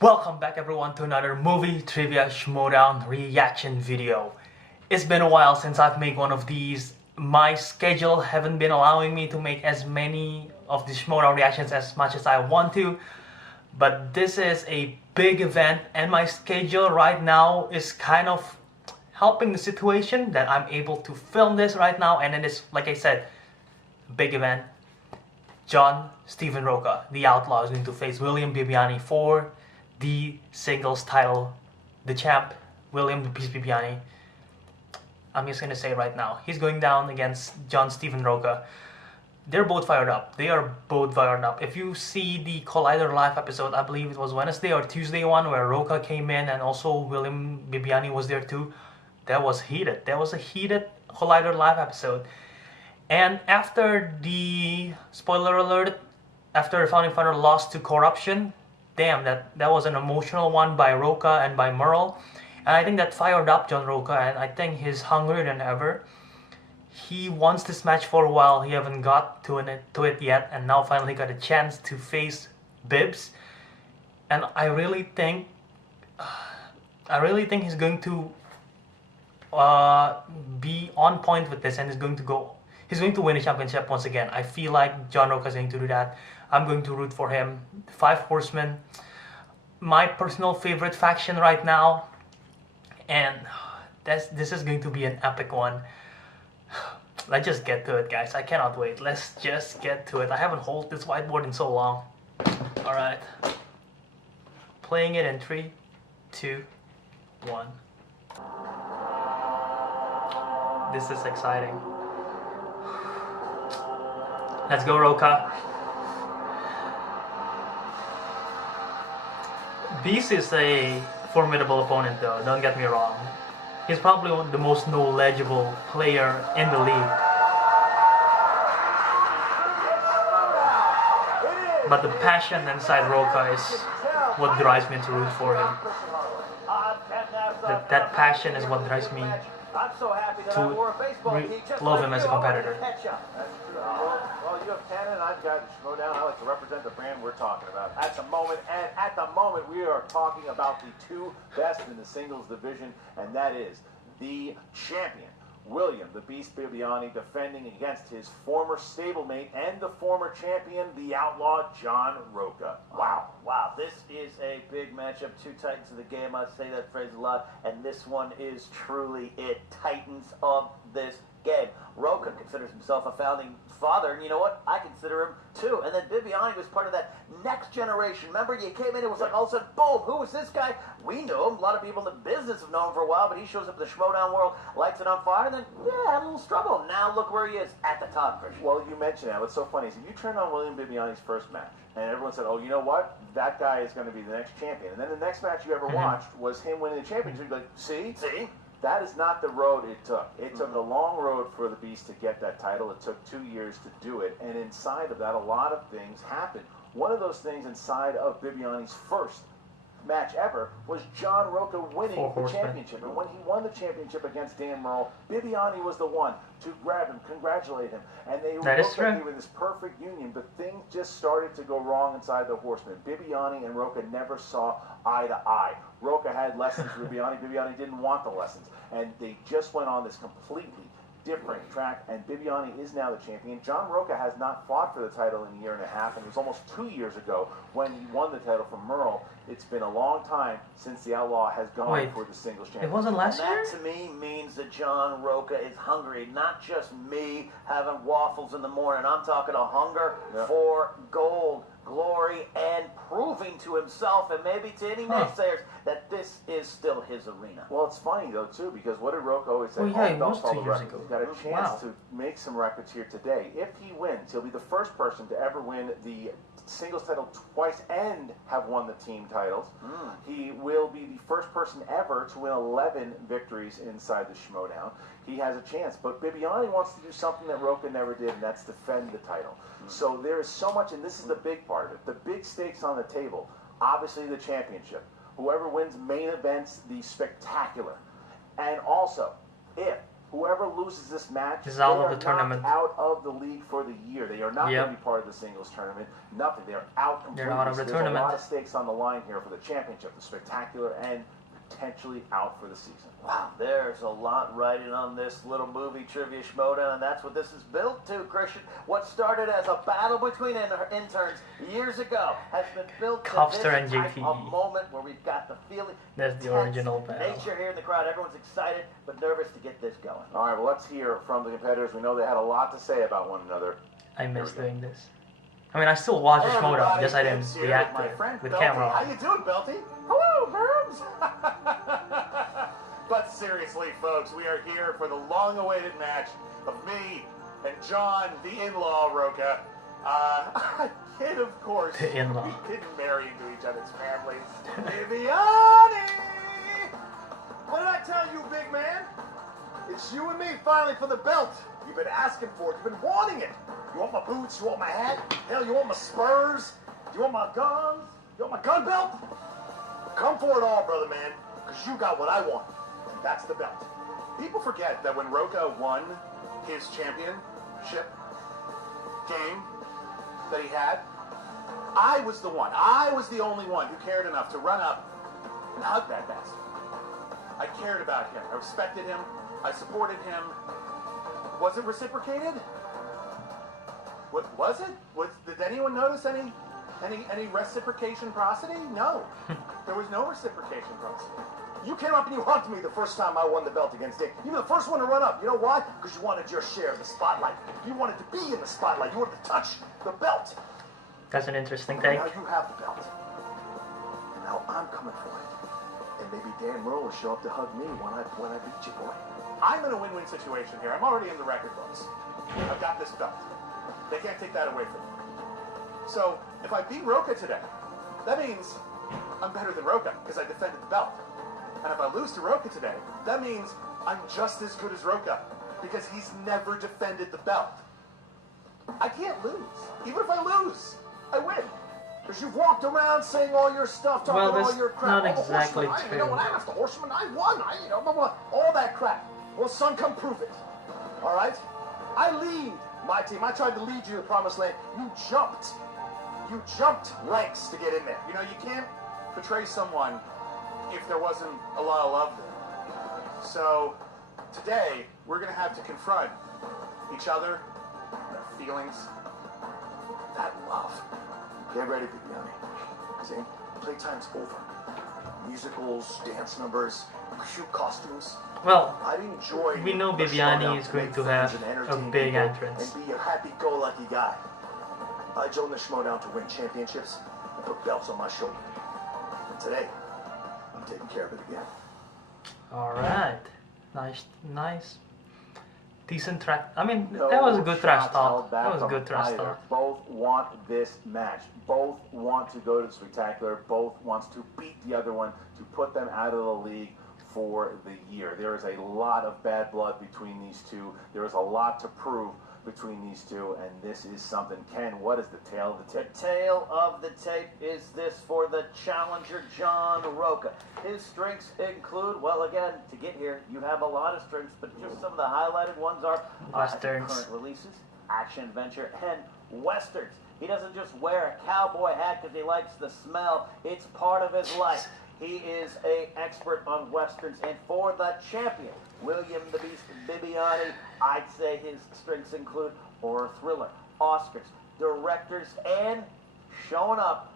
Welcome back everyone to another movie trivia Schmoedown reaction video. It's been a while since I've made one of these. My schedule haven't been allowing me to make as many of the Schmoedown reactions as much as I want to. But this is a big event and my schedule right now is kind of helping the situation that I'm able to film this right now, and it is, like I said, big event. John Stephen Rocha, the Outlaw, is going to face William Bibbiani for the singles title. The champ, William the Beast Bibbiani. I'm just gonna say right now, he's going down against John Stephen Rocha. They're both fired up. They are both fired up. If you see the Collider Live episode, I believe it was Wednesday or Tuesday one, where Rocha came in and also William Bibbiani was there too. That was heated. That was a heated Collider Live episode. And after the, spoiler alert, after Founding Father lost to Corruption, damn, that was an emotional one by Rocha and by Merle. And I think that fired up John Rocha, and I think he's hungrier than ever. He wants this match for a while. He haven't got to it yet, and now finally got a chance to face Bibbs. And I really think he's going to be on point with this, and he's going to win the championship once again. I feel like John Rocha is going to do that. I'm going to root for him. Five Horsemen, my personal favorite faction right now, and this is going to be an epic one. Let's just get to it, guys. I cannot wait. Let's just get to it. I haven't held this whiteboard in so long. Alright. Playing it in 3, 2, 1. This is exciting. Let's go, Rocha. Beast is a formidable opponent though, don't get me wrong. He's probably the most knowledgeable player in the league. But the passion inside Rocha is what drives me to root for him. That passion is what drives me to love him as a competitor. Well, you have Cannon and I've got Schmoedown. I like to represent the brand we're talking about at the moment, we are talking about the two best in the singles division, and that is the champion, William the Beast Bibbiani, defending against his former stablemate and the former champion, the Outlaw, John Rocha. Wow, this is a big matchup. Two titans of the game, I say that phrase a lot, and this one is truly it. Titans of this game. Rocha considers himself a founding father, and you know what? I consider him too. And then Bibbiani was part of that next generation. Remember, you came in, it was like all of a sudden, boom, who is this guy? We knew him. A lot of people in the business have known him for a while, but he shows up in the Schmoedown world, lights it on fire, and then, yeah, had a little struggle. Now look where he is, at the top, Christian. Well, you mentioned that. What's so funny is if you turned on William Bibbiani's first match, and everyone said, oh, you know what? That guy is going to be the next champion. And then the next match you ever watched was him winning the championship. You're like, see? That is not the road it took. It took a long road for the Beast to get that title. It took 2 years to do it. And inside of that, a lot of things happened. One of those things inside of Bibbiani's first match ever was John Rocha winning the championship. And when he won the championship against Dan Merle, Bibbiani was the one to grab him, congratulate him. And they looked like they were this perfect union, but things just started to go wrong inside the Horsemen. Bibbiani and Rocha never saw eye to eye. Rocha had lessons for Bibbiani. Bibbiani didn't want the lessons. And they just went on this completely different track, and Bibbiani is now the champion. John Rocha has not fought for the title in a year and a half, and it was almost 2 years ago when he won the title from Merle. It's been a long time since the Outlaw has gone for the singles championship. It wasn't last year? That to me means that John Rocha is hungry, not just me having waffles in the morning. I'm talking a hunger for gold, glory, and proving to himself and maybe to any naysayers that this is still his arena. Well, it's funny though too, because what did Rocha always say? Well, yeah, it was 2 years ago. He's got a chance to make some records here today. If he wins, he'll be the first person to ever win the singles title twice and have won the team titles. He will be the first person ever to win 11 victories inside the Schmoedown. He has a chance, but Bibbiani wants to do something that Rocha never did, and that's defend the title. So there is so much, and this is the big part of it. The big stakes on the table, obviously the championship. Whoever wins main events, the spectacular. And also, if whoever loses this match, is they out of are the tournament. knocked out of the league for the year. They are not Yep. going to be part of the singles tournament. Nothing. They're out completely. They're out of the There's tournament. a lot of stakes on the line here for the championship, the spectacular, and potentially out for the season. Wow, there's a lot riding on this little movie trivia Schmoedown, and that's what this is built to, Christian. What started as a battle between interns years ago has been built to Copster this and type JT. of moment where we've got the feeling. That's the tense original battle. nature here in the crowd. Everyone's excited but nervous to get this going. All right, well, let's hear from the competitors. We know they had a lot to say about one another. I miss doing this. I mean, I still watch the Schmoedown, just I didn't Gibbs here react with to my it friend with Belty. camera How on. you doing, Belty? Hello, Herbs. But seriously, folks, we are here for the long-awaited match of me and John, the in-law, Rocha. Kid, of course. The in-law. We didn't marry into each other's families. Bibbiani! What did I tell you, big man? It's you and me finally for the belt. You've been asking for it. You've been wanting it. You want my boots? You want my hat? Hell, you want my spurs? You want my guns? You want my gun belt? Come for it all, brother man, because you got what I want. And that's the belt. People forget that when Rocha won his championship game that he had, I was the one. I was the only one who cared enough to run up and hug that bastard. I cared about him. I respected him. I supported him. Was it reciprocated? What was it? Did anyone notice any reciprocation prosody? No. There was no reciprocation prosody. You came up and you hugged me the first time I won the belt against Dave. You were the first one to run up. You know why? Because you wanted your share of the spotlight. You wanted to be in the spotlight. You wanted to touch the belt. That's an interesting take. Now you have the belt. And now I'm coming for it. And maybe Dan Merle will show up to hug me when I beat you, boy. I'm in a win-win situation here. I'm already in the record books. I've got this belt. They can't take that away from me. So if I beat Rocha today, that means I'm better than Rocha because I defended the belt. And if I lose to Rocha today, that means I'm just as good as Rocha because he's never defended the belt. I can't lose. Even if I lose, I win. Because you've walked around saying all your stuff, talking Well, all that's your crap. not Oh, exactly horseman, you know true. what? I asked the horseman. I won. Blah, blah, all that crap. Well, son, come prove it. All right? I lead my team. I tried to lead you to the promised land. You jumped. You jumped ranks to get in there. You know, you can't betray someone if there wasn't a lot of love there. So today, we're going to have to confront each other, our feelings, that love. Get ready, Bibbiani. See, playtime's over. Musicals, dance numbers, cute costumes. Well, I'd enjoy. we know the Bibbiani showdown is to going make to friends have and a entertain big people entrance. and be a happy-go-lucky guy. I joined the Schmoedown to win championships and put belts on my shoulder. And today, I'm taking care of it again. Alright. Nice. Decent track. I mean, No that was a good trash shots talk. held back That was a from good trash either. talk. Both want this match. Both want to go to the spectacular. Both wants to beat the other one to put them out of the league for the year. There is a lot of bad blood between these two. There is a lot to prove between these two, and this is something. Ken, what is the tale of the The tape? tale of the tape is this for the challenger, John Rocha. His strengths include, well, again, to get here, you have a lot of strengths, but just some of the highlighted ones are Westerns. current releases, action, adventure, and westerns. He doesn't just wear a cowboy hat because he likes the smell. It's part of his life. He is an expert on westerns, and for the champion, William the Beast Bibbiani, I'd say his strengths include horror thriller, Oscars, directors, and showing up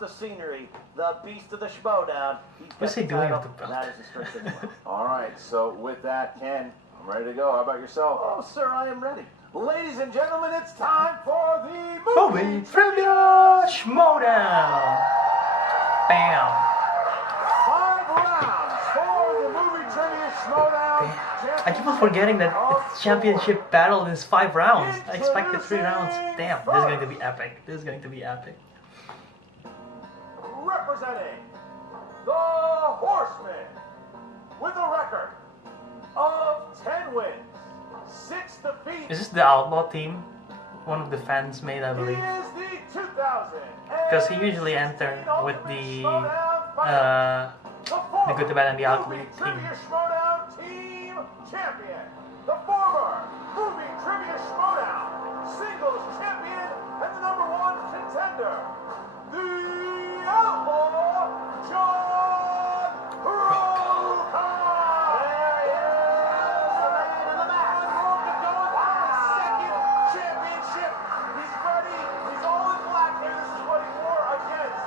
the scenery, the Beast of the Schmoedown. What's he doing with the belt? That is his strength as well. All right, so with that, Ken, I'm ready to go. How about yourself? Oh, sir, I am ready. Ladies and gentlemen, it's time for the Movie Trivia Schmoedown! Bam! 5 rounds for the movie trivia Schmoedown. I keep on forgetting that it's championship battle is 5 rounds. I expected 3 rounds. Damn, this is going to be epic. This is going to be epic. Representing the Horsemen with a record of 10 wins, 6 defeats. Is this the Outlaw team? One of the fans made, I believe. Is the 2000 Because he usually enters with the Good, the Bad, and the Ugly team. Trivia Schmoedown Team champion, the former movie trivia Schmoedown singles champion, and the #1 contender, the Outlaw, John Rocha! There he is, the man in the match. Rocha going for his second championship. He's ready. He's all in black here. This is what he wore against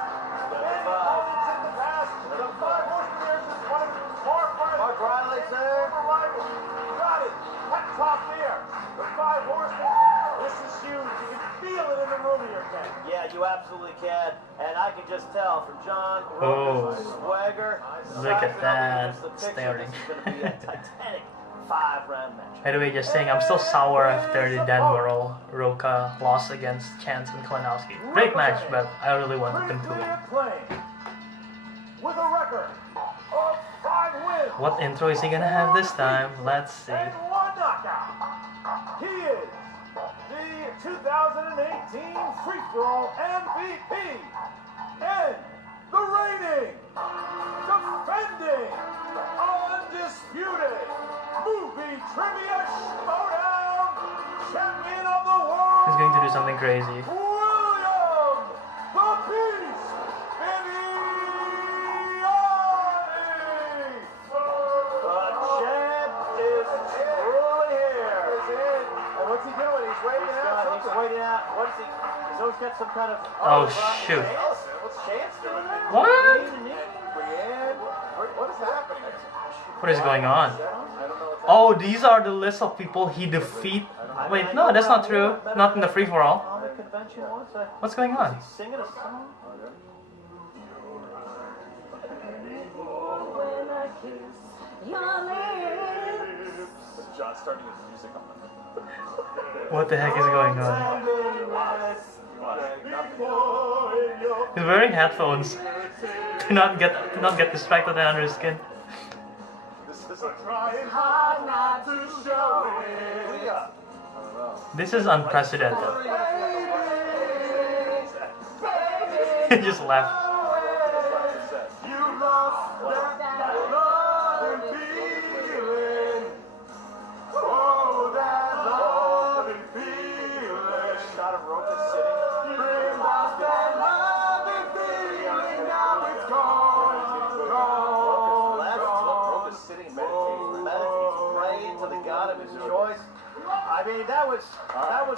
many opponents in the past. The 5 Horsemen here is one of Mark Riley's there. rivals. Got it. That top there. The 5 Horsemen. This is huge. You can feel it in the room here, Ken. Yeah, you absolutely can. And I can just tell from John Oh. Rocha's swagger. Look at that the picture, staring. This is going to be a titanic 5-round match. By the way, just saying, I'm still sour after the Denver Rocha loss against Chance and Kalinowski. Great match, but I really wanted them to win. Playing with a record of 5 wins. What intro is he gonna have this time? Let's see. And 1 knockout. He is the 2018 free-for-all MVP and the reigning, defending, undisputed movie trivia Schmoedown champion of the world. He's going to do something crazy. William the Beast Bibbiani. The champ is truly here. And what's he doing? He's waiting out He's something. waiting out. What is he? He's always got some kind of. Oh, shoot. What's Chance doing? What? Brienne? What is happening? What is going on? I don't know what's Oh, these are the list of people he defeat. Wait, no, that's not true. Not in the free-for-all. On the convention once. What's going on? Singing a song. John's starting his music on. What the heck is going on? He's wearing headphones. Do not get distracted under his skin. This is a trying hard not to show it. This is unprecedented. He just left. You lost that love and feeling. Oh, that love and feeling. Shot of Rocha sitting. You lost that love and feeling. Now it's gone. Rocha's sitting Meditating, praying to the God of his choice. I mean, that was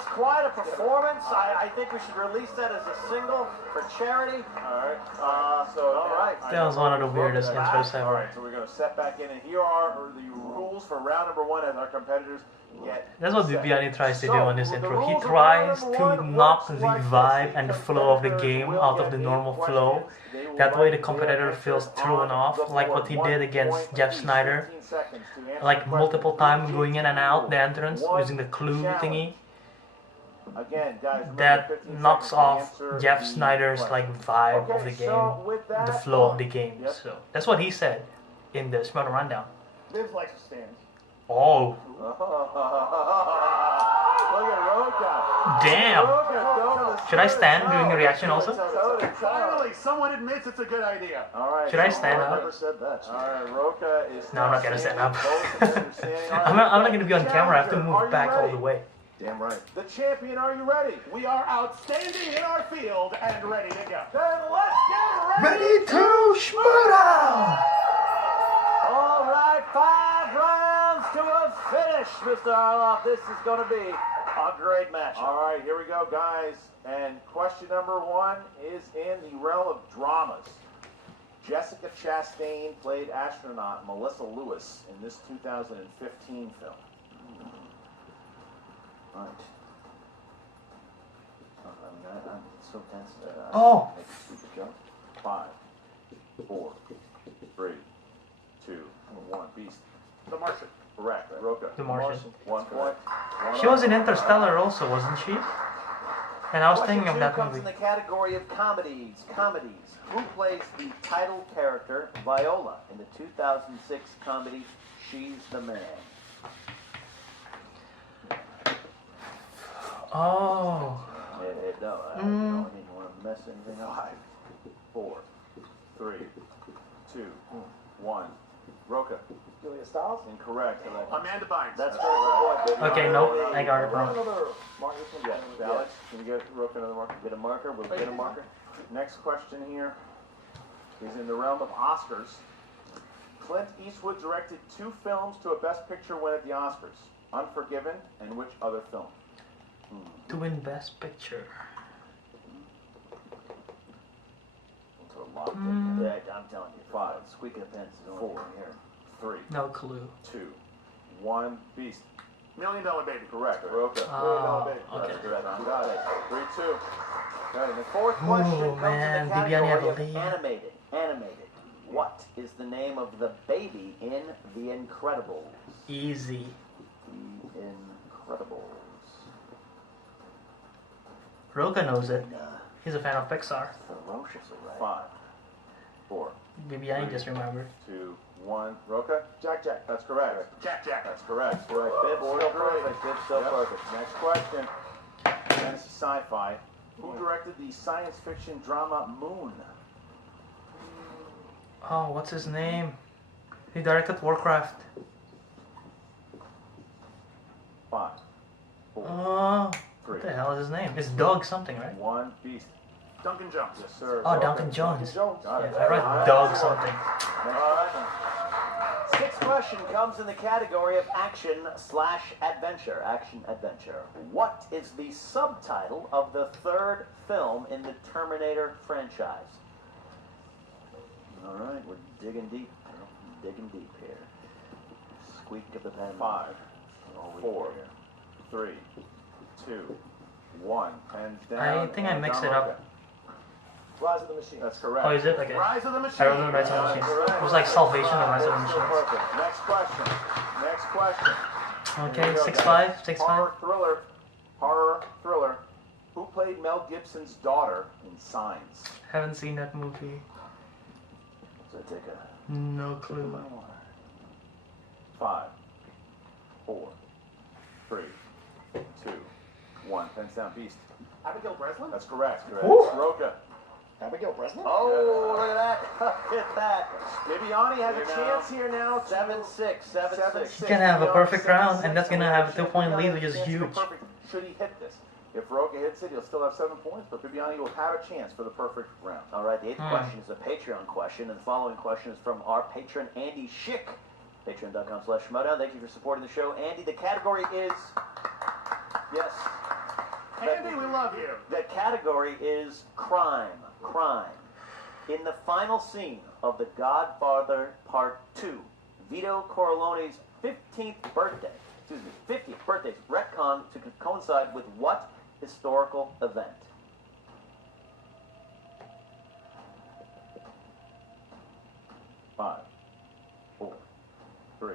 quite a performance. I think we should release that as a single for charity. Alright. That was one of the weirdest intros ever. Alright, so we're going to step back in, and here are the rules for round #1 as our competitors get. That's what set. Bibbiani tries to do on his So, the intro. He rules of tries round to #1 knock works the like vibe this. and the flow of the game out of the normal flow. That way the competitor feels thrown off, like what he did against Jeff Snyder. Like multiple times going in and out the entrance using the clue thingy. Again, guys, That knocks off Jeff Snyder's like vibe of the game, the flow of the game. So that's what he said in the Schmoedown rundown. Lives likes to stand. Oh, Look at Rocha. damn! Rocha, Should I stand doing a reaction also? Finally, someone admits it's a good idea. All right. Should I stand so- up? said that. All right, Rocha is. No, I'm not gonna stand up. I'm I'm not gonna be on camera. I have to move back all the way. Damn right. The champion, are you ready? We are outstanding in our field and ready to go. Then let's get ready. Ready to Schmoedown! All right, 5 rounds to a finish, Mr. Arloff. This is going to be a great match. All right, here we go, guys. And question #1 is in the realm of dramas. Jessica Chastain played astronaut Melissa Lewis in this 2015 film. Right. I'm so tense that I Oh. make a stupid joke. 5, 4, 3, 2, 1. Beast. The Martian. Correct. Rocha. The Martian. 1 point. She was in Interstellar also, wasn't she? And I was Question thinking of 2 that comes movie. in the category of comedies. Who plays the title character Viola in the 2006 comedy She's the Man? Oh. No, I didn't want to mess anything up. 5, 4, 3, 2, 1. Rocha. Julia Stiles? Incorrect. Amanda Bynes. That's correct. Okay, nope, I got it wrong. Another mark. This one's Yes, gonna- Alex, can you get Rocha another marker? Get a marker. We'll get a marker. Next question here is in the realm of Oscars. Clint Eastwood directed 2 films to a Best Picture win at the Oscars. Unforgiven and which other film? To win Best Picture. Sort of locked in. Yeah, I'm telling you. 5, Squeaking of pens is 4, over here. 3, No clue. 2, 1. Beast. $1 Million Baby. Correct. Rocha. Oh, That's okay. correct. You got it. 3-2. Okay, and the fourth question Ooh, comes man, in the Bibbiani have a category of lead. Animated. Animated. What is the name of the baby in The Incredibles? Easy. The Incredibles. Rocha knows it. He's a fan of Pixar. Ferociously right. 5, 4, Bibbiani just remembered. 2, 1. Rocha. Jack Jack. That's correct. Jack Jack. That's correct. Correct. Bib's still perfect. Bib's still Yep. perfect. Next question. Fantasy sci-fi. Who directed the science fiction drama Moon? Oh, what's his name? He directed Warcraft. 5, 4, Oh, 3, what the hell is his name? It's Doug something, right? 1. Beast. Duncan Jones. Yes, sir. Oh, Rocha. Duncan Jones. Jones. Got Yeah, it. I read Doug something. All right. Sixth question comes in the category of action/adventure. Action-adventure. What is the subtitle of the 3rd film in the Terminator franchise? All right, we're digging deep. Digging deep here. Squeak of the pen. 5, All we 4, hear. 3, 2, 1. Pens down. I think I and mixed John it up. Rocha. Rise of the Machine. That's correct. Oh, is it? Okay. Rise of the I Machine. remember Rise of the Machines. It was like Salvation or Rise of the Machines. Perfect. Next question. Next question. Okay, Here we go, 6-5, guys. 6-5. Horror thriller. Horror thriller. Who played Mel Gibson's daughter in Signs? Haven't seen that movie. So take a No sip of clue. my water. 5, 4, 3, 2, 1. Pens down. Beast. Abigail Breslin. That's correct. Ooh. Rocha. Abigail Breslin. Oh, look at that. Look at that. Bibbiani has a Here chance now. here now. 7-6. 7-6. He can have a perfect Bibbiani round, and that's gonna have a 2-point lead, which is Chance to go huge. perfect should he hit this. If Rocha hits it, he'll still have 7 points, but Bibbiani will have a chance for the perfect round. All right, the 8th question is a Patreon question, and the following question is from our patron, Andy Schick. Patreon.com/Schmoedown. Thank you for supporting the show. Andy, the category is... Yes. Andy, we love you. The category is crime. Crime. In the final scene of The Godfather Part 2, Vito Corleone's 50th birthday is retconned to coincide with what historical event? Five, 4, 3,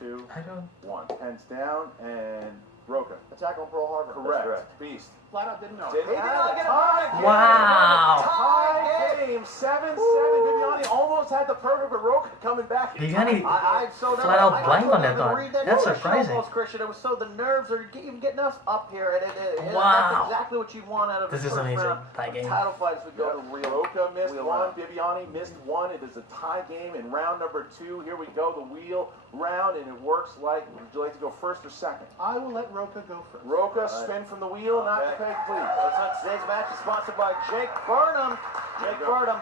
2, I don't. 1. Pens down and Rocha. Attack on Pearl Harbor. Correct. correct. Beast. Flat out didn't know. Didn't He did have not it. get a Tie point. game. Wow. Tie game. 7-7. Bibbiani almost had the perfect, but Rocha coming back. Bibbiani I'm so flat out nervous. blank on that couldn't one. read that That's English surprising. almost, Christian. It was so the nerves are even getting us up here, and Wow. that's exactly what you want out of This the is first amazing. round. Tie game. Title fights would go to real. Rocha missed wheel 1. round. Bibbiani missed 1. It is a tie game in round number 2. Here we go. The wheel round, and it works like. Would you like to go first or second? I will let Rocha go first. Rocha, spin from the wheel, not the Okay. peg, please. Let's not- Today's match is sponsored by Jake Burnham. Jake Burnham.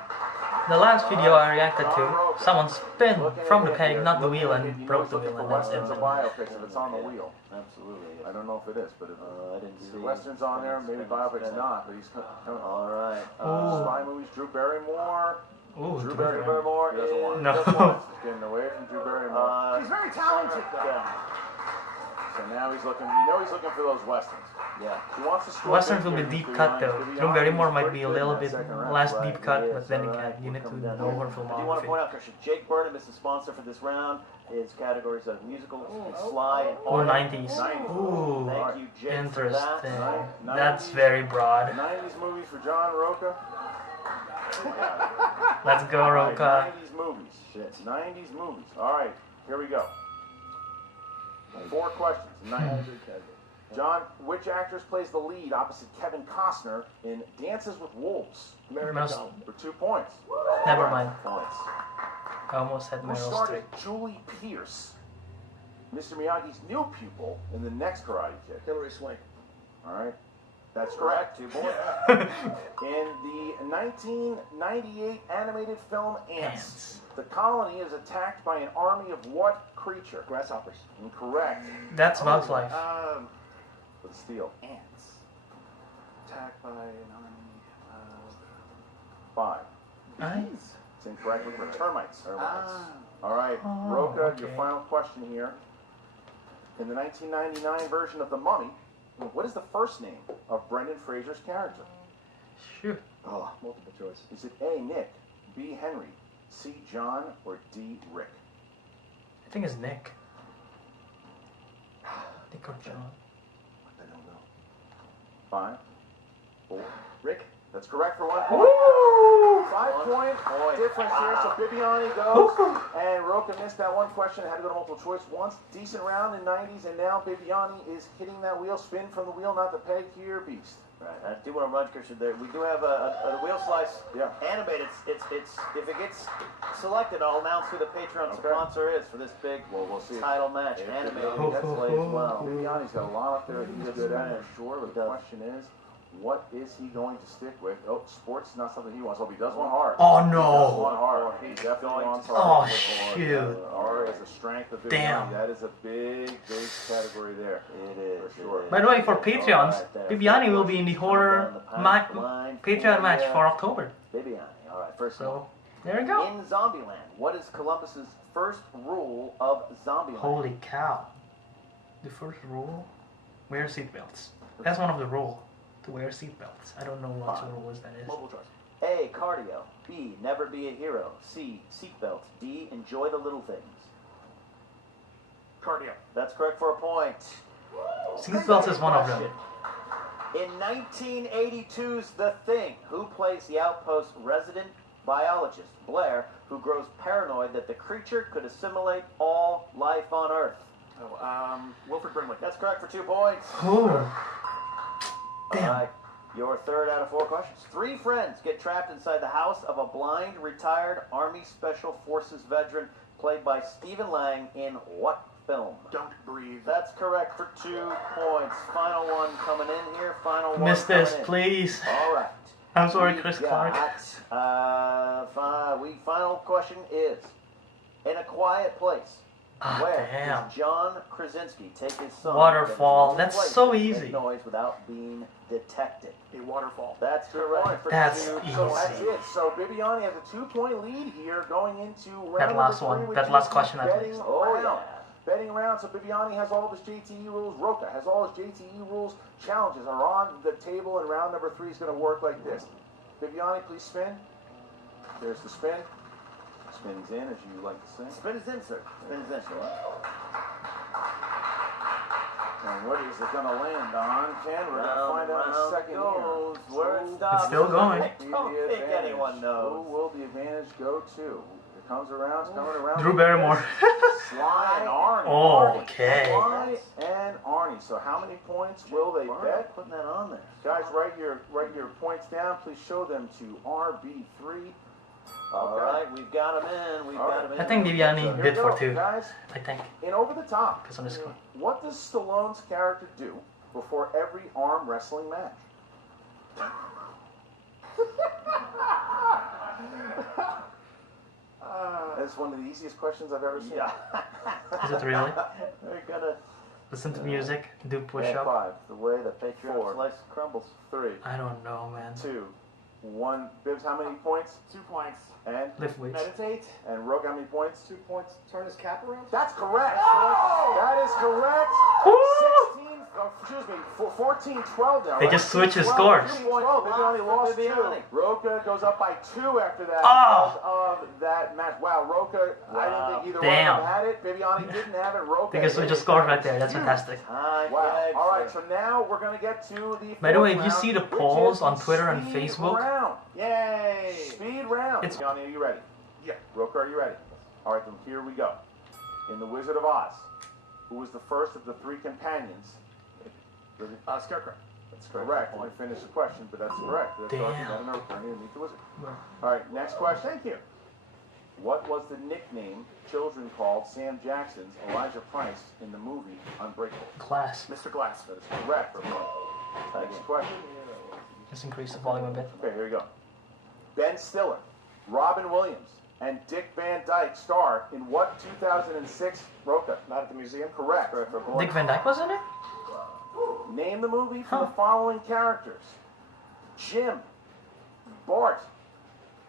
The last video I reacted to, someone spin from the peg, not the wheel, and broke the wheel, and that's Westerns it. or biopics if it's on the wheel. Absolutely. I don't know if it is, but if I didn't see. Westerns on there, maybe biopics not, but he's coming. All right. Ooh. Spy movies, Drew Barrymore. Ooh, Drew Drew Barrymore Barrymore. He doesn't want it. No. Just wants it. He's getting away from Drew Barrymore. She's very talented, though. Yeah. So now he's looking, you know he's looking for those Westerns. Yeah. He wants to score Westerns big will be here. deep He's cut though. behind Drew Barrymore Bibbiani. might be a little Pretty bit good in that second round. less Right, deep cut, yes, but then all right. again, you need to We'll come down know here. her I do want to point filmography. out, Christian, Jake Burnham is the sponsor for this round. His categories are musicals, Sly, and Oh, art. 90s. Ooh, Thank you, Jake, interesting. for that. That's very broad. 90s movies for John Rocha. Let's go, All right, Rocha. 90s movies. Shit, 90s movies. All right, here we go. 4 questions. 90s. John, which actress plays the lead opposite Kevin Costner in Dances with Wolves? Mary Mouse- McDonald. For 2 points. Never mind. Points. I almost had Who Meryl started Streep. Julie Pierce, Mr. Miyagi's new pupil in the next Karate Kid? Hillary Swank. All right, that's correct. 2 points. In the 1998 animated film Ants, Ants. the colony is attacked by an army of what creature? Grasshoppers. Incorrect. That's Bugs Life. With steel. Ants. Attacked by an army of... 5. Nice. It's incorrect. With termites. Ah. All right, Oh, Rocha, your okay. final question here. In the 1999 version of The Mummy, what is the first name of Brendan Fraser's character? Shoot. Oh, multiple choice. Is it A, Nick, B, Henry, C, John, or D, Rick? I think it's Nick. Nick or John. I don't know. 5, 4. Rick? That's correct for 1 point. Woo! 5-point difference here. So Bibbiani goes, and Rocha missed that one question. Had to go to multiple choice once. Decent round in 90s, and now Bibbiani is hitting that wheel. Spin from the wheel, not the peg here, Beast. Right, I do want to run, Christian. There, we do have a wheel slice Yeah. animated. It's if it gets selected, I'll announce who the Patreon sponsor is for this big Well, we'll see. title match. If Animated Bibbiani display as well. Bibbiani's got a lot up there he's good at, for sure. But the does. question is, what is he going to stick with? Oh, sports is not something he wants. Hope he does one hard. Oh He does no! one hard. He definitely wants hard. Oh shoot! Hard is the strength of Bibbiani. Damn. That is a big category there. It is. For sure. By the way, for Patreons, All right, there. Bibbiani will be in the horror Patreon match for October. Bibbiani. All right, first So one. there we go. In Zombieland, what is Columbus's first rule of Zombieland? Holy cow! The first rule: wear seatbelts. That's one of the rules. To wear seatbelts. I don't know what rule is that is. Multiple choice. A. Cardio. B. Never be a hero. C. Seatbelt. D. Enjoy the little things. Cardio. That's correct for a point. Seatbelts is one of them. In 1982's The Thing, who plays the Outpost resident biologist, Blair, who grows paranoid that the creature could assimilate all life on Earth? Oh, Wilfred Brimley. That's correct for 2 points. Oh. Damn. All right, your third out of 4 questions. 3 friends get trapped inside the house of a blind, retired Army Special Forces veteran played by Stephen Lang in what film? Don't breathe. That's correct for 2 points. Final one coming in here. Final one Miss coming this, in. please. All right. I'm sorry, We Chris got, Clark. final question is, in A Quiet Place, where Damn. does John Krasinski take his son? Waterfall. that is That's in so place to easy. make noise without being detected. A waterfall. That's correct for That's 2 easy. So points. that's it. So Bibbiani has a 2-point lead here going into round That last number 3, one. which That is last the question at betting least. Oh, round. yeah. Betting around, so Bibbiani has all of his JTE rules. Rocha has all his JTE rules. Challenges are on the table, and round number 3 is going to work like this. Bibbiani, please spin. There's the spin. Spins in, as you like to say. Spin is in, sir. Spin is in, sir. And what is it going to land on, Ken? We're going to find out in a second goes. here. Where it Who stops. It's still going. I don't will the think advantage? anyone knows. Who will the advantage go to? It comes around, it's coming around. Drew Barrymore. Sly and Arnie. Oh, okay. Sly and Arnie. So how many points will they bet? Putting that on there. Guys, write your points down. Please show them to RB3. All right, we've got him in. We've got him in. I think Bibbiani Here we bid for go. 2. Guys, I think. in Over the Top, Because on the screen. what does Stallone's character do before every arm wrestling match? That's one of the easiest questions I've ever seen. Yeah. Is it really? We're gonna Listen to music, do push up. 5, the way the Patreon 4, slice crumbles. 3, I don't know, man. 2, 1. Bibbs, how many points? 2 points. And Lift weights. Meditate. Rogue, how many points? 2 points. Turn his cap around. That's correct. Oh! That is correct. Woo! 14-12 now. They right? just switched his 12, scores. 12. Bibbiani lost 2. Bibbiani. Rocha goes up by 2 after that Oh! because of that match. Wow, Rocha, I didn't think either Damn. one of them had it. Bibbiani didn't have it. Rocha. They just switched the scores right there. That's fantastic. Wow. All right, so now we're going to get to the By the way, if fourth you round, see the which polls is the on Twitter and speed Facebook- round. Yay! Speed round. It's- Bibbiani, are you ready? Yeah. Rocha, are you ready? All right, then here we go. In The Wizard of Oz, who was the first of the 3 companions? Scarecrow. That's correct. I didn't finish the question, but that's correct. That's all. Damn. You gotta know. Turn to meet the wizard. Well, All right, next question. Thank you. What was the nickname children called Sam Jackson's Elijah Price in the movie Unbreakable? Glass. Mr. Glass. That is correct. Next question. Let's increase the volume a bit. Okay, here we go. Ben Stiller, Robin Williams, and Dick Van Dyke star in what 2006 Rocha? Not at the museum? Correct. Dick Van Dyke was in it? Name the movie from the following characters: Jim, Bart,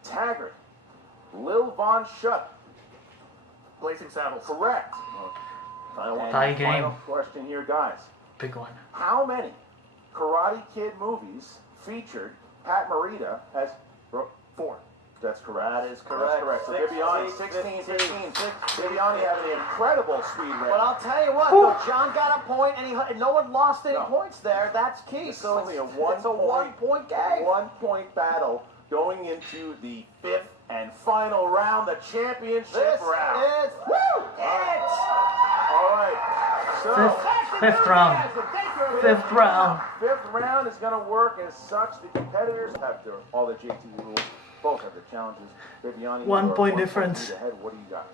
Taggart, Lil Von Schutt. Blazing Saddles. Correct. Tie And game. final question here, guys. Big one. How many Karate Kid movies featured Pat Morita as... 4. That's correct. That is correct. That's correct. So Bibbiani, 16-15. Bibbiani had an incredible speed But round. I'll tell you what, though, John got a point, and no one lost any No. points there. That's key. It's So only it's a a one-point game. 1-point battle going into the 5th and final round, the championship This round. is it. All right. So, Fifth round. Fifth round. 5th round is going to work as such. The competitors have all the JT rules. Both have their challenges. Bibbiani, 1 you are point 1 difference. lead ahead. What do you got?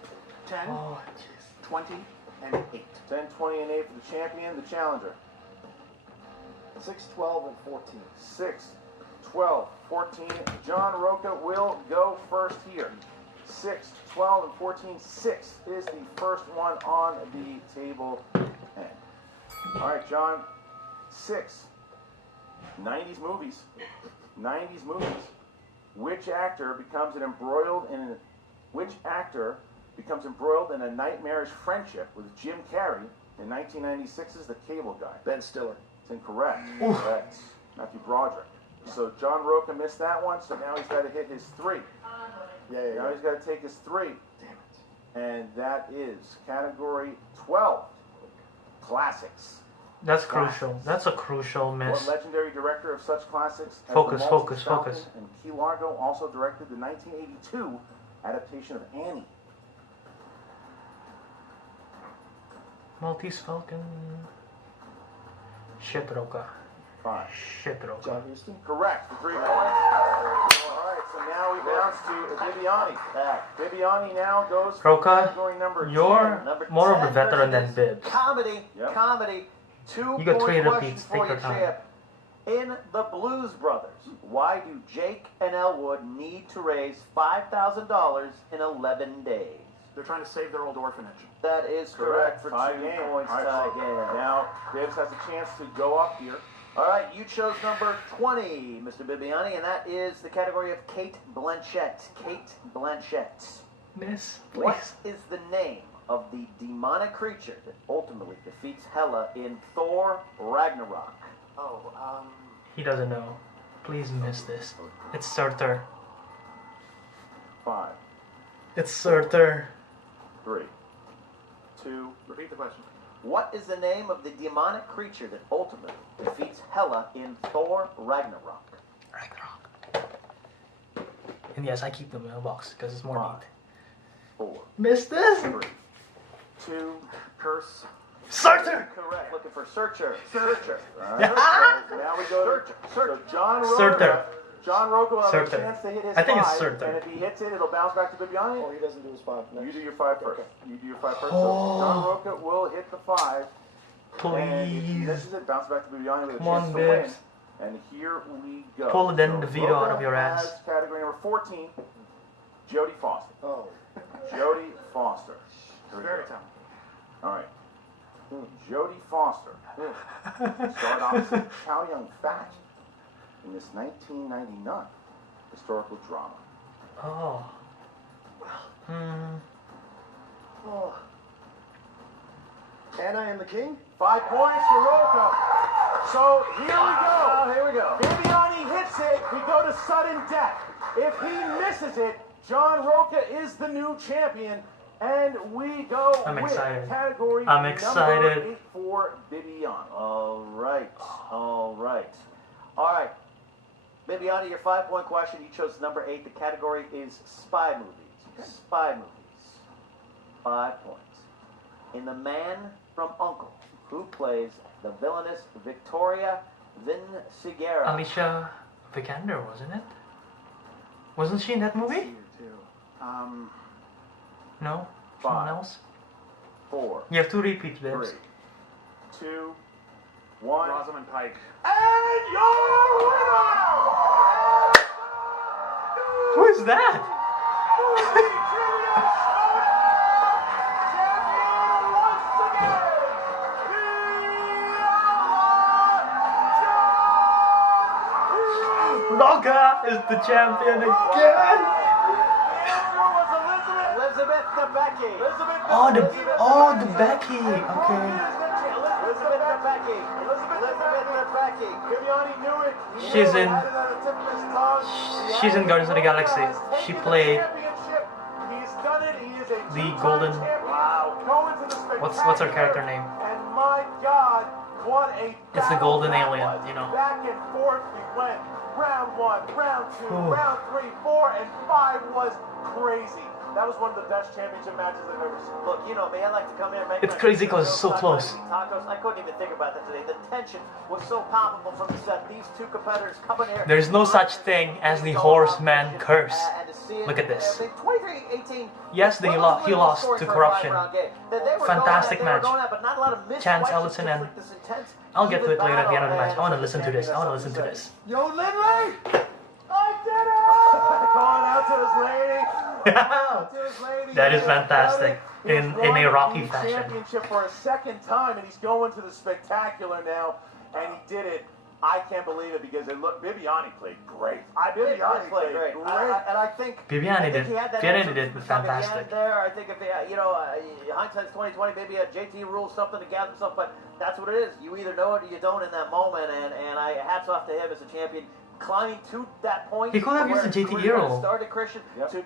10, Oh, jeez. 20, and 8. 10, 20, and 8 for the champion, the challenger. 6, 12, and 14. 6, 12, 14. John Rocha will go first here. 6, 12, and 14. 6 is the first one on the table. All right, John. 6. 90s movies. 90s movies. Which actor becomes embroiled in a nightmarish friendship with Jim Carrey in 1996's The Cable Guy? Ben Stiller. It's incorrect. That's Matthew Broderick. So John Rocha missed that one, so now he's got to hit his 3. Now he's got to take his 3. Damn it. And that is category 12. Classics. That's crucial. That's a crucial miss. What legendary director of such classics as Focus, The focus, Falcon focus. and Key Largo also directed the 1982 adaptation of Annie? Maltese Falcon. Shit, Rocha. 5. Shit, Rocha. John Huston. Correct. For 3 points. All right, so now we bounce to Bibbiani. Bibbiani now goes for Rocha, category number you're 10. Number more of a 10 veteran than versus Bibbs. Comedy. Yep. Comedy. 2 You got 3 point question repeats. for Take you, your time. champ. In The Blues Brothers, why do Jake and Elwood need to raise $5,000 in 11 days? They're trying to save their old orphanage. That is correct for 2 Tie game. points. All right, Tie so game. now Bibbs has a chance to go up here. All right, you chose number 20, Mr. Bibbiani, and that is the category of Kate Blanchett. Kate Blanchett. Miss, What please. is the name of the demonic creature that ultimately defeats Hela in Thor Ragnarok? Oh, He doesn't know. Please miss this. It's Surtur. 5, It's Surtur. 3, 2. repeat the question. What is the name of the demonic creature that ultimately defeats Hela in Thor Ragnarok? Ragnarok. And yes, I keep them in a box because it's more 5, neat. 4, Miss this? 3, 2. Curse. Surtur! Correct. Looking for Searcher. All right. So now we go to so John Rocha. Surtur. John Rocha will have Surtur. a chance to hit his I think 5, it's Surtur. and if he hits it, it'll bounce back to Bibbiani. Oh, he doesn't do his 5 next. You do your 5 first. Okay. You do your 5 first. Oh. So John Rocha will hit the 5. And if he Please. misses it, bounce back to Bibbiani with a Come chance on, to win. Bibbs. And here we go. Pull then So the veto out Rocha of your ass. has category number 14, Jodie Foster. Oh, Jodie Foster. Here we very go. talented. All right. Jodie Foster starred opposite Chow Yun-fat in this 1999 historical drama. Oh. Oh. Anna and the King? 5 points for Rocha. So here we go. Here we go. Bibbiani hits it. We go to sudden death. If he misses it, John Rocha is the new champion. And we go I'm with excited. category I'm number excited. 8 for Bibbiani. All right. All right. All right. Bibbiani, your 5-point question. You chose number 8. The category is spy movies. Spy movies. 5 points. In The Man from U.N.C.L.E., who plays the villainous Victoria Vinciguerra? Alicia Vikander, wasn't it? Wasn't she in that movie? Here, too. No? Someone 5, else? 4, You have to repeat, 3, Bibbs. 2, 1. Rosamund Pike. And your winner! Who is that? Rocha is the champion again! Elizabeth the Becky. Oh, the Becky. Okay. Elizabeth the Becky. Elizabeth the Becky. Bibbiani knew it. She's in- Had it on the tip of his tongue. She's in Guardians of the Galaxy. She played He's done it. He is a the two-time golden- champion. Going to the What's her character name? And my God, what a It's the battle golden that alien, was. you know. Back and forth we went. Round 1, round 2, Ooh. round 3, 4, and 5 was crazy. That was one of the best championship matches I've ever seen. Look, you know me, I like to come here and make It's my crazy 'cause tacos, it's so close. Tacos. I couldn't even think about that today. The tension was so palpable from the set. These two competitors coming here. There's no such thing as the horseman curse. And to see it, Look at this. 23-18. Yes, he lost to corruption. Fantastic match. Chance Chance Ellison and- I'll get to it later at the end of the match. I want to listen to this. I want to listen to this. Yo, Lindley! I did it! Calling out to his lady. That is fantastic. In a Rocky fashion. Championship for a second time, and he's going to the spectacular now, and he did it. I can't believe it because Bibbiani played great. Bibbiani played great. And I think Bibbiani did. he had that Bibbiani answer did from the fantastic. end there. I think if hindsight's 20/20, maybe JT rules something to gather himself, but that's what it is. You either know it or you don't in that moment. And I hats off to him as a champion. Climbing to that point. He could have used the JT role. Started Christian Yep. to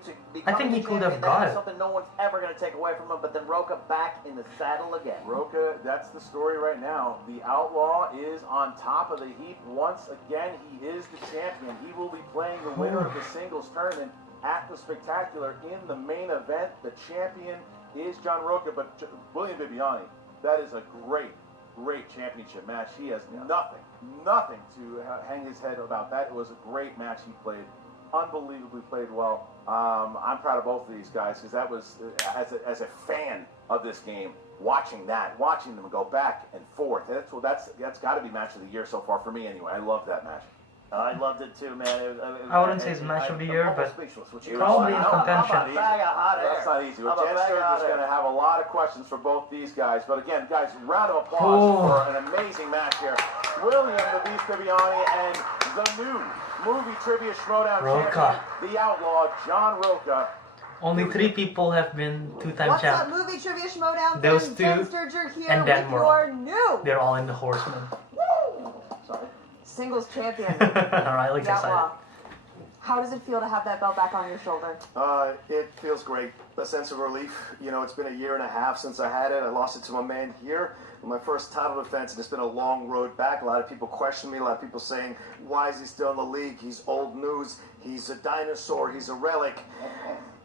I think he could have got it. something no one's ever going to take away from him. But then Rocha back in the saddle again. Rocha, that's the story right now. The Outlaw is on top of the heap once again. He is the champion. He will be playing the winner of the singles tournament at the Spectacular in the main event. The champion is John Rocha, but William Bibbiani, that is a great championship match. He has nothing to hang his head about that. It was a great match he played. Unbelievably played well. I'm proud of both of these guys because that was, as a fan of this game, watching them go back and forth. That's got to be match of the year so far for me anyway. I love that match. I loved it too, man. I wouldn't say it's match of the year, but Probably probably in contention. That's not easy. Well, Jen Sturgis is going to have a lot of questions for both these guys. But again, guys, round of applause for an amazing match here. William the Beast Bibbiani and the new movie trivia Schmoedown champion, the Outlaw, John Rocha. Only 3 people have been 2-time What's up, champ. movie trivia Schmoedown? Those Jen two, Sturger here and Dan with Morrell. your new They're all in the Horseman. Sorry. singles champion. Alright, looks The excited. Outlaw. How does it feel to have that belt back on your shoulder? It feels great. A sense of relief. You know, it's been a year and a half since I had it. I lost it to my man here. My first title defense, and it's been a long road back. A lot of people question me. A lot of people saying, why is he still in the league? He's old news. He's a dinosaur. He's a relic.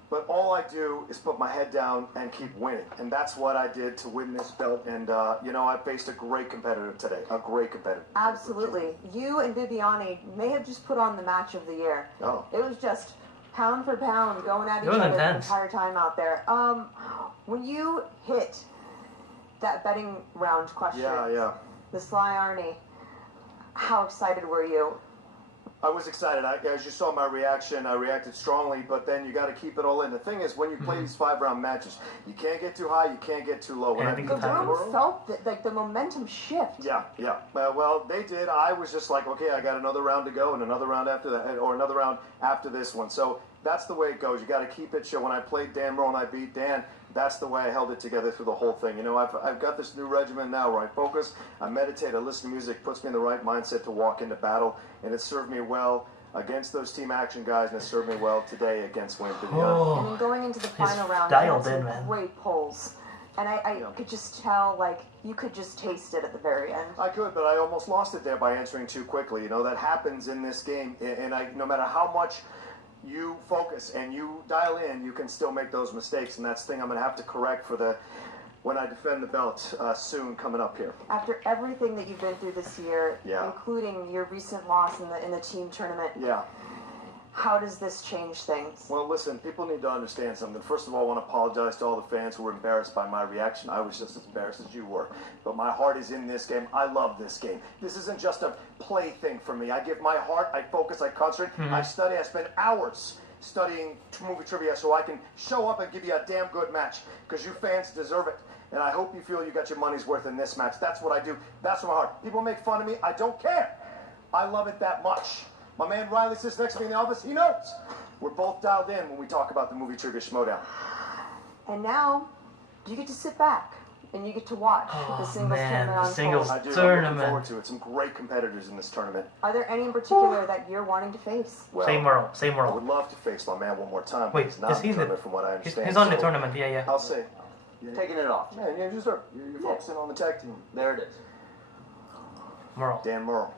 But all I do is put my head down and keep winning. And that's what I did to win this belt. And, I faced a great competitor today. A great competitor. Absolutely. You and Bibbiani may have just put on the match of the year. Oh. It was just pound for pound going at each was other intense. the entire time out there. When you hit that betting round question, Yeah. the Sly Arnie, how excited were you? I was excited. As you saw my reaction, I reacted strongly, but then you got to keep it all in. The thing is, when you play these 5-round matches, you can't get too high, you can't get too low. When Yeah, I I think beat The it's happened. room felt that, like the momentum shift. Yeah. Well, they did. I was just like, okay, I got another round to go, and another round after that, or another round after this one. So that's the way it goes. You got to keep it. So when I played Dan Morrell and I beat Dan, that's the way I held it together through the whole thing. You know, I've got this new regimen now where I focus, I meditate, I listen to music, puts me in the right mindset to walk into battle, and it served me well against those team action guys, and it served me well today against Wayne Bibbiani. And then going into the final round, dialed you had in, some man. great pulls. And I could just tell, like, you could just taste it at the very end. I could, but I almost lost it there by answering too quickly. You know, that happens in this game, and no matter how much you focus and you dial in, you can still make those mistakes, and that's the thing I'm going to have to correct when I defend the belt soon coming up here. After everything that you've been through this year, Yeah. including your recent loss in the team tournament, Yeah. how does this change things? Well, listen, people need to understand something. First of all, I want to apologize to all the fans who were embarrassed by my reaction. I was just as embarrassed as you were. But my heart is in this game. I love this game. This isn't just a play thing for me. I give my heart, I focus, I concentrate, I study, I spend hours studying movie trivia so I can show up and give you a damn good match because you fans deserve it. And I hope you feel you got your money's worth in this match. That's what I do. That's my heart. People make fun of me. I don't care. I love it that much. My man Riley sits next to me in the office. He knows. We're both dialed in when we talk about the movie trivia Schmoedown. And now, you get to sit back and you get to watch the singles tournament the singles unfold. I do. I'm tournament. looking forward to it. Some great competitors in this tournament. Are there any in particular that you're wanting to face? Well, Same world, same I world. would love to face my man one more time. Wait, but he's not is he in the in the- tournament from what I understand. He's on the so tournament, yeah. I'll say. Taking it off. Man, you're focusing on the tag team. There it is. Merle. Dan Merle.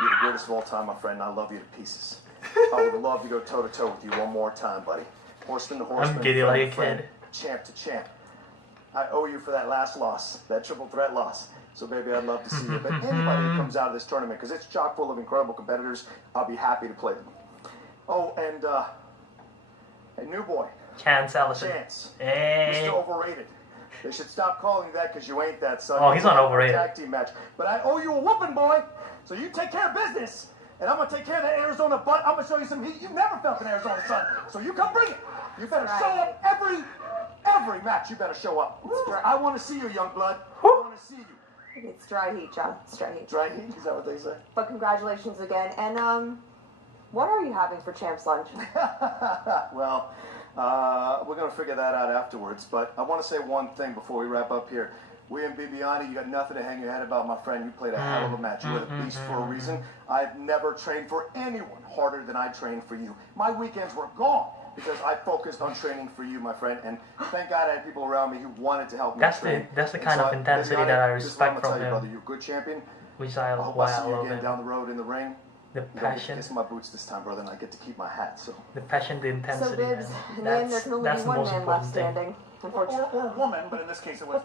You're the greatest of all time, my friend, and I love you to pieces. I would love to go toe-to-toe with you one more time, buddy. Horseman to horseman, I'm giddy friend like to a friend, kid. champ to champ. I owe you for that last loss, that triple threat loss. So, baby, I'd love to see you. But anybody that comes out of this tournament, because it's chock full of incredible competitors, I'll be happy to play them. Oh, and new boy, Chance Ellison. Chance. Hey. Mr. Overrated. They should stop calling you that because you ain't that, son. Oh, he's not You're overrated. Tag team match. But I owe you a whooping, boy. So you take care of business. And I'm going to take care of that Arizona butt. I'm going to show you some heat you've never felt in Arizona, son. So you come bring it. You better show up every match. You better show up. I want to see you, young blood. I want to see you. It's dry heat, John. It's dry heat. Dry heat? Is that what they say? But congratulations again. And what are you having for Champs Lunch? Well, we're going to figure that out afterwards. But I want to say one thing before we wrap up here. We and Bibbiani, you got nothing to hang your head about, my friend. You played a hell of a match. You were the beast for a reason. I've never trained for anyone harder than I trained for you. My weekends were gone because I focused on training for you, my friend. And thank God I had people around me who wanted to help me train. That's the And kind so of intensity Bibbiani, that I this is what I'm respect gonna from tell you, brother. him. You're a good champion. Which I I hope why I see I you love again him. down the road in the ring. The You don't get to passion, kiss my boots this time, brother, and I get to keep my hat. So. the passion, the So, intensity. Bibbs, man. in the end, there can only That's be the one most man important left thing. standing. Unfortunately. Or a woman, but in this case it was.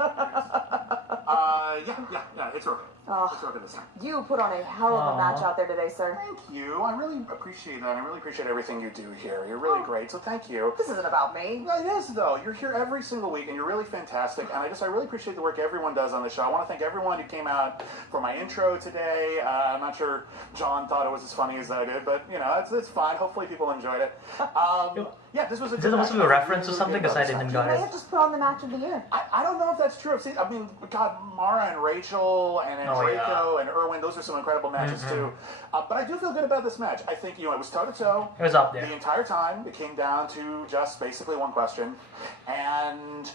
Yeah, it's okay. Oh. It's okay this time. You put on a hell of a match out there today, sir. Thank you. I really appreciate that. I really appreciate everything you do here. You're really great, so thank you. This isn't about me. Well, it is, though. You're here every single week, and you're really fantastic. And I really appreciate the work everyone does on the show. I want to thank everyone who came out for my intro today. I'm not sure John thought it was as funny as I did, but, you know, it's fine. Hopefully people enjoyed it. Yeah, this was a Is good it supposed to be a reference or something? Because I didn't You got may it. have just put on the match of the year. I don't know if that's true. See, I mean, God, Mara and Rachel and Oh, Draco and Erwin, those are some incredible matches too. But I do feel good about this match. I think, you know, it was toe-to-toe. It was up there. The entire time. It came down to just basically one question. And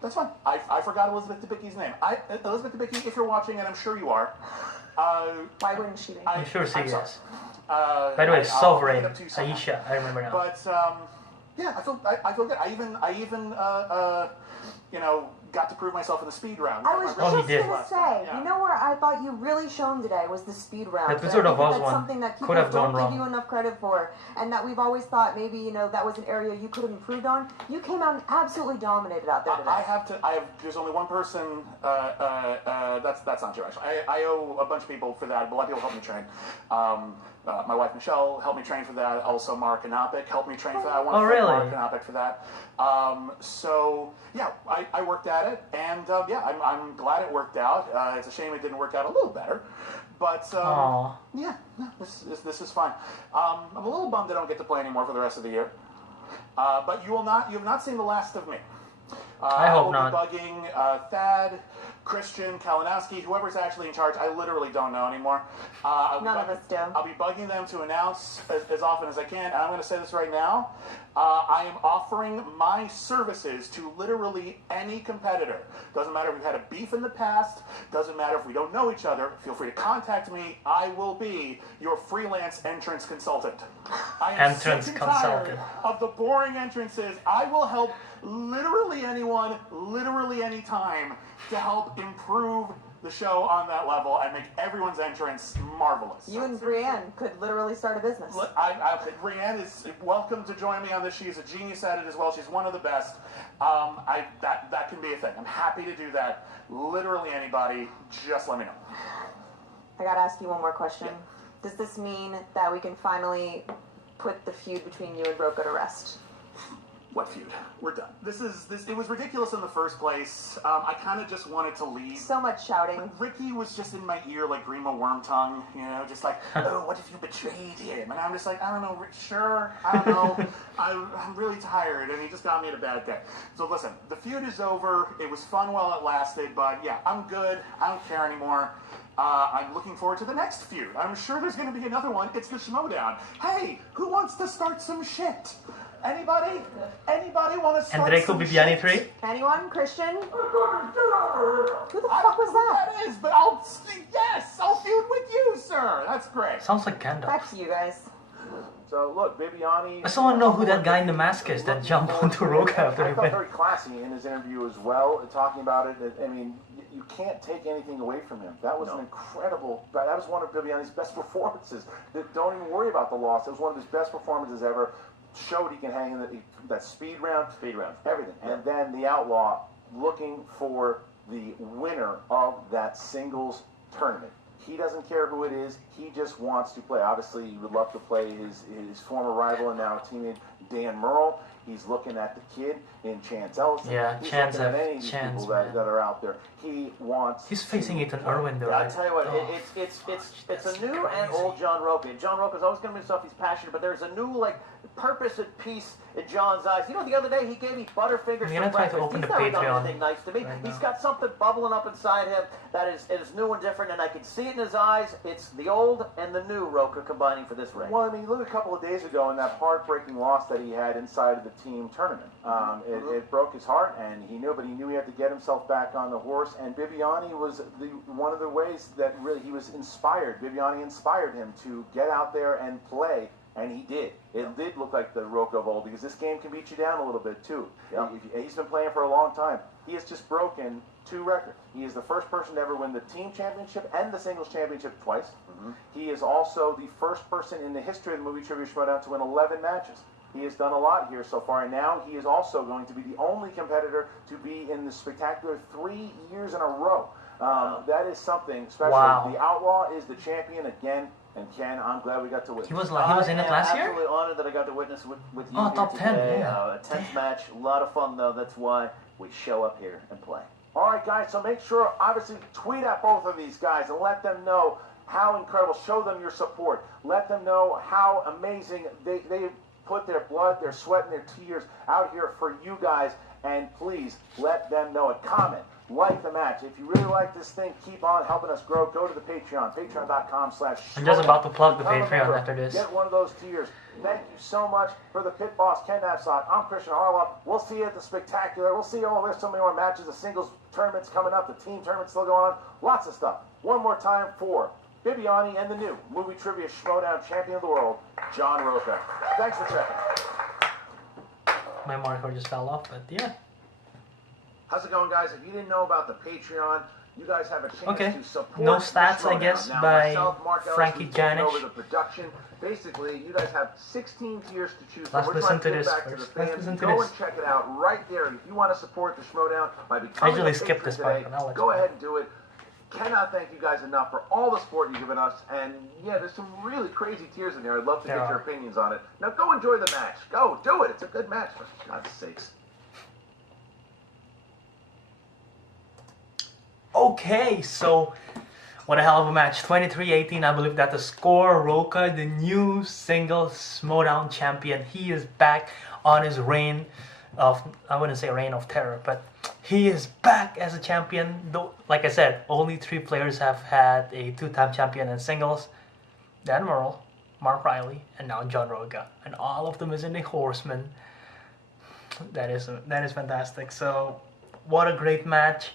that's fine. I forgot Elizabeth Debicki's name. Elizabeth Debicki, if you're watching, and I'm sure you are. Why wouldn't she be? I'm sure she I'm sorry. is. By the way, I'll Sovereign, bring it up to you somehow. Aisha, I remember now. But yeah, I feel good. I even you know, got to prove myself in the speed round. I was Oh, he just did. gonna say, Yeah. you know where I thought you really shone today was the speed round. The And I Wizard of think Oz that's one something that people could have don't gone give you wrong. enough credit for, and that we've always thought maybe that was an area you could have improved on. You came out and absolutely dominated out there today. There's only one person, that's not true actually. I owe a bunch of people for that. A lot of people helped me train. My wife Michelle helped me train for that. Also Mark Anopik helped me train for that. I want to thank really? Mark Anopik for that. So yeah, I worked at it, and yeah, I'm glad it worked out. It's a shame it didn't work out a little better. But Aw. yeah, no, this is fine. I'm a little bummed I don't get to play anymore for the rest of the year. But you have not seen the last of me. I hope will not. be bugging Thad, Christian, Kalinowski, whoever's actually in charge. I literally don't know anymore. None of us do. I'll be bugging them to announce as often as I can. And I'm going to say this right now. I am offering my services to literally any competitor. Doesn't matter if we've had a beef in the past. Doesn't matter if we don't know each other. Feel free to contact me. I will be your freelance entrance consultant. I am Entrance sick and tired consultant. of the boring entrances. I will help literally anyone, literally any time to help improve the show on that level and make everyone's entrance marvelous. You and Brienne could literally start a business. Brienne is welcome to join me on this. She is a genius at it as well. She's one of the best. That can be a thing. I'm happy to do that. Literally anybody, just let me know. I gotta ask you one more question. Yeah. Does this mean that we can finally put the feud between you and Rocha to rest? What feud? We're done. It was ridiculous in the first place. I kind of just wanted to leave. So much shouting. Ricky was just in my ear like Grima Wormtongue, just like, oh, what if you betrayed him? And I'm just like, I don't know, Rick, sure, I don't know. I'm really tired, and he just got me in a bad day. So listen, the feud is over. It was fun while it lasted, but yeah, I'm good. I don't care anymore. I'm looking forward to the next feud. I'm sure there's going to be another one. It's the Schmoedown. Hey, who wants to start some shit? Anybody? Anybody want to start Enrico some Bibbiani shit? 3? Anyone? Christian? Who the fuck was that? That is, but yes, I'll feud with you, sir. That's great. Sounds like Gandalf. Back to you guys. So look, Bibbiani. I still want to know who that guy in the mask is that jumped onto Rocha after I he felt win. very classy in his interview as well, talking about it. I mean, you can't take anything away from him. That was an incredible. That was one of Bibbiani's best performances. Don't even worry about the loss. It was one of his best performances ever. Showed he can hang in that speed round, everything. And then the Outlaw looking for the winner of that singles tournament. He doesn't care who it is. He just wants to play. Obviously, he would love to play his former rival and now teammate Dan Murrell. He's looking at the kid in Chance Ellison. Yeah, He's Chance looking at any of these Chance, people that are out there. He wants. He's facing Ethan Irwin though. Yeah, I right? tell you what, Oh, it's a new and old John Rocha. John Rocha's always going to be stuff he's passionate, but there's a new purpose and peace in John's eyes. You know, the other day he gave me Butterfingers I'm gonna for try to breakfast. open He's the never done Patreon anything nice to me. right He's now. got something bubbling up inside him that is new and different, and I can see it in his eyes. It's the old and the new Rocha combining for this ring. Well, I mean, look a couple of days ago in that heartbreaking loss that he had inside of the team tournament. It broke his heart, and he knew he had to get himself back on the horse. And Bibbiani was one of the ways that really he was inspired. Bibbiani inspired him to get out there and play, and he did. It did look like the Rocha of old, because this game can beat you down a little bit too. Yeah. He's been playing for a long time. He has just broken 2 records. He is the first person to ever win the team championship and the singles championship twice. He is also the first person in the history of the Movie Trivia Schmoedown to win 11 matches. He has done a lot here so far, and now he is also going to be the only competitor to be in the spectacular 3 years in a row. That is something special. Wow. The Outlaw is the champion again, and Ken, I'm glad we got to witness. He was in it last year? I'm absolutely honored that I got to witness with you Oh, here top 10, today. yeah. A 10th match, a lot of fun though. That's why we show up here and play. All right, guys, so make sure, obviously, tweet at both of these guys and let them know how incredible. Show them your support. Let them know how amazing they put their blood, their sweat, and their tears out here for you guys. And please let them know it. Comment, like the match. If you really like this thing, keep on helping us grow. Go to the Patreon, patreon.com/. I'm just about to plug the Become a Patreon member. after this. Get one of those tiers. Thank you so much for the pit boss, Ken Knapsack. I'm Christian Harloff. We'll see you at the spectacular. We'll see you all. There's so many more matches. The singles tournament's coming up. The team tournament's still going on. Lots of stuff. One more time for Bibbiani and the new Movie Trivia Schmoedown champion of the world, John Rocha. Thanks for checking. My marker just fell off, but yeah. How's it going, guys? If you didn't know about the Patreon, you guys have a chance to support No the stats, I Schmoedown. guess, Now, by myself, Mark Ellis, Frankie who's taking Janish. over the production. Basically, you guys have 16 tiers to choose from. Let's We're listen trying to give this back to first. the Let's fans. listen to Go this. and check it out right there. And if you want to support the Schmoedown by I becoming usually a skip patron this today, part, but I'll let go you. ahead and do it. Cannot thank you guys enough for all the support you've given us. And yeah, there's some really crazy tiers in there. I'd love to There get are. your opinions on it. Now go enjoy the match. Go do it. It's a good match, for God's sakes. Okay, so what a hell of a match. 23-18, I believe that the score. Rocha, the new single Schmoedown champion. He is back on his reign of, I wouldn't say reign of terror, but he is back as a champion. Though, like I said, only 3 players have had a 2-time champion in singles. Dan Murrell, Mark Riley, and now John Rocha. And all of them is in the Horseman. That is fantastic. So, what a great match.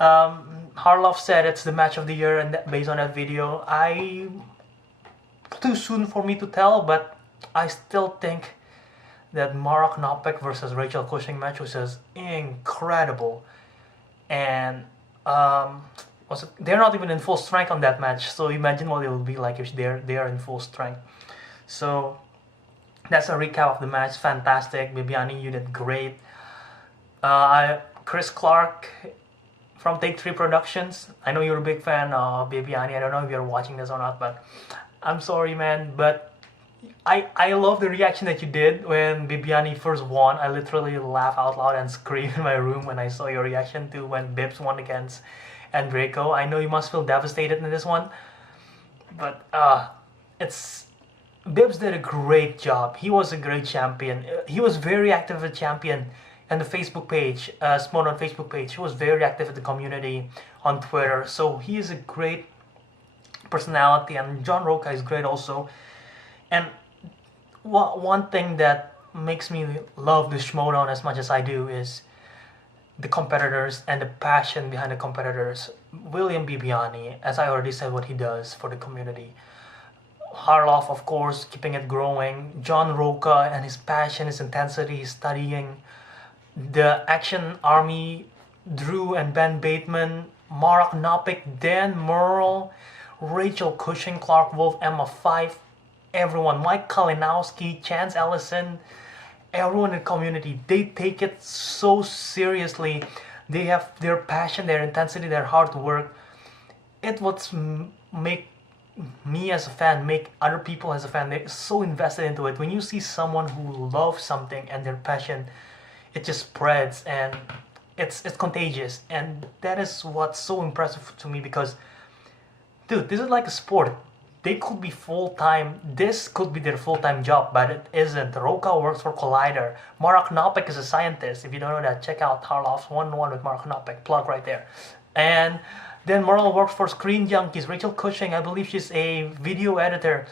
Harloff said it's the match of the year, and based on that video, too soon for me to tell, but I still think that Mara Knopek versus Rachel Cushing match was just incredible, and they're not even in full strength on that match, so imagine what it will be like if they are in full strength. So that's a recap of the match. Fantastic. Bibbiani, you did great. Chris Clark from Take 3 Productions. I know you're a big fan of Bibbiani. I don't know if you're watching this or not, but I'm sorry, man. But I love the reaction that you did when Bibbiani first won. I literally laughed out loud and screamed in my room when I saw your reaction to when Bibbs won against Enrico. I know you must feel devastated in this one, but it's Bibbs did a great job. He was a great champion. He was very active as a champion and the Facebook page, Schmoedown Facebook page. He was very active in the community on Twitter. So he is a great personality, and John Rocha is great also. And one thing that makes me love the Schmoedown as much as I do is the competitors and the passion behind the competitors. William Bibbiani, as I already said, what he does for the community. Harloff, of course, keeping it growing. John Rocha and his passion, his intensity, his studying. The Action Army, Drew and Ben Bateman, Mark Knopik, Dan Merle, Rachel Cushing, Clark Wolf, Emma Fife, everyone, Mike Kalinowski, Chance Ellison, everyone in the community, they take it so seriously. They have their passion, their intensity, their hard work. It what's make me as a fan, make other people as a fan, they're so invested into it. When you see someone who loves something and their passion, it just spreads and it's contagious. And that is what's so impressive to me, because dude, this is like a sport. They could be full-time, this could be their full-time job, but it isn't. Rocha works for Collider. Mark Knopik is a scientist. If you don't know that, check out Harloff's 1-on-1 with Mark Knopik. Plug right there. And then Merle works for Screen Junkies. Rachel Cushing, I believe she's a video editor.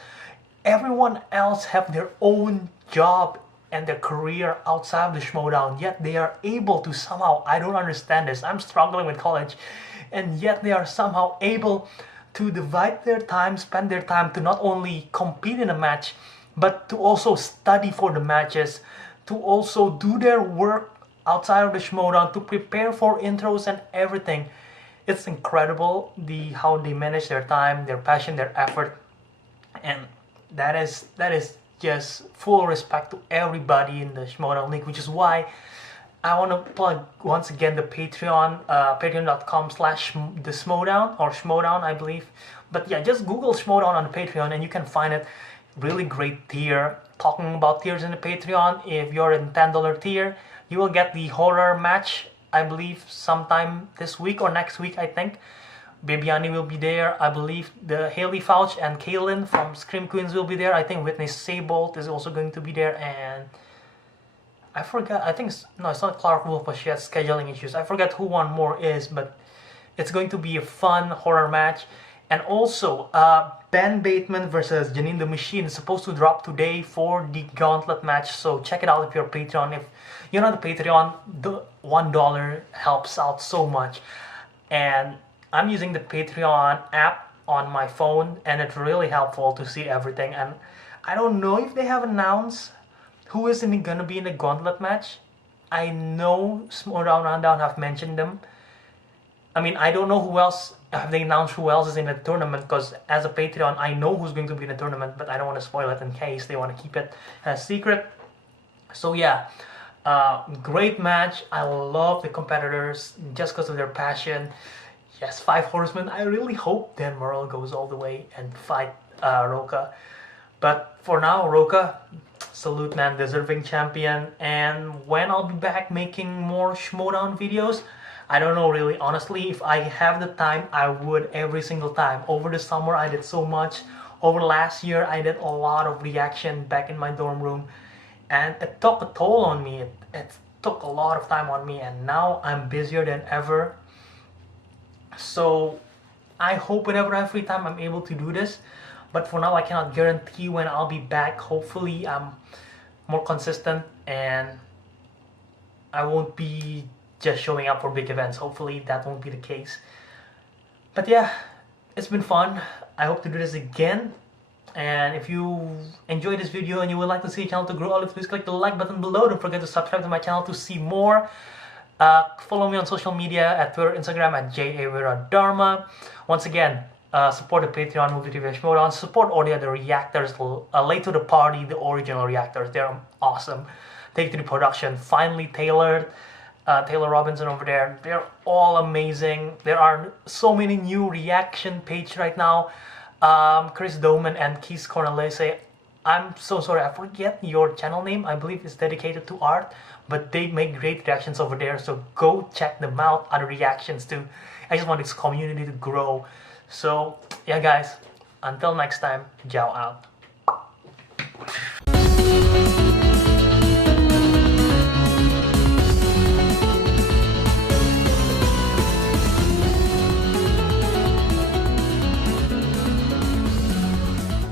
Everyone else have their own job and their career outside of the Schmoedown, yet they are able to somehow, I don't understand this, I'm struggling with college, and yet they are somehow able to divide their time, spend their time to not only compete in a match, but to also study for the matches, to also do their work outside of the Schmoedown, to prepare for intros and everything. It's incredible how they manage their time, their passion, their effort, and that is just full respect to everybody in the Schmoedown League, which is why I want to plug once again the Patreon, patreon.com/the Schmoedown, or Schmoedown, I believe. But yeah, just Google Schmoedown on the Patreon and you can find it. Really great tier. Talking about tiers in the Patreon, if you're in $10 tier, you will get the horror match, I believe, sometime this week or next week, I think. Bibbiani will be there. I believe the Haley Fouch and Kaylin from Scream Queens will be there. I think Whitney Seybold is also going to be there, and I forgot, I think, it's not Clark Wolf, but she has scheduling issues. I forget who one more is, but it's going to be a fun horror match. And also, Ben Bateman versus Janine the Machine is supposed to drop today for the gauntlet match, so check it out if you're a Patreon. If you're not a Patreon, the $1 helps out so much. And I'm using the Patreon app on my phone, and it's really helpful to see everything. And I don't know if they have announced who is gonna be in the gauntlet match. I know Schmoedown Rundown have mentioned them. I mean, I don't know who else, have they announced who else is in the tournament, because as a Patreon, I know who's going to be in the tournament, but I don't want to spoil it in case they want to keep it a secret. So yeah, great match. I love the competitors just because of their passion. Yes, 5 Horsemen. I really hope Dan Merle goes all the way and fight Rocha. But for now, Rocha, salute man, deserving champion. And when I'll be back making more Schmoedown videos, I don't know really. Honestly, if I have the time, I would every single time. Over the summer, I did so much. Over last year, I did a lot of reaction back in my dorm room. And it took a toll on me. It took a lot of time on me. And now I'm busier than ever. So I hope whenever I have free time, I'm able to do this. But for now, I cannot guarantee when I'll be back. Hopefully, I'm more consistent and I won't be just showing up for big events. Hopefully, that won't be the case. But yeah, it's been fun. I hope to do this again. And if you enjoyed this video and you would like to see the channel to grow, please click the like button below. Don't forget to subscribe to my channel to see more. Follow me on social media at Twitter, Instagram at JAWiraDharma. Once again, support the Patreon Movie Trivia Schmoedown. Support all the other reactors. Late to the party, the original reactors. They're awesome. Take to the production. Finally tailored. Taylor Robinson over there. They're all amazing. There are so many new reaction pages right now. Chris Doman and Keith Cornelese. I'm so sorry, I forget your channel name. I believe it's dedicated to art, but they make great reactions over there, so go check them out, other reactions too. I just want this community to grow. So yeah guys, until next time, Jiao out.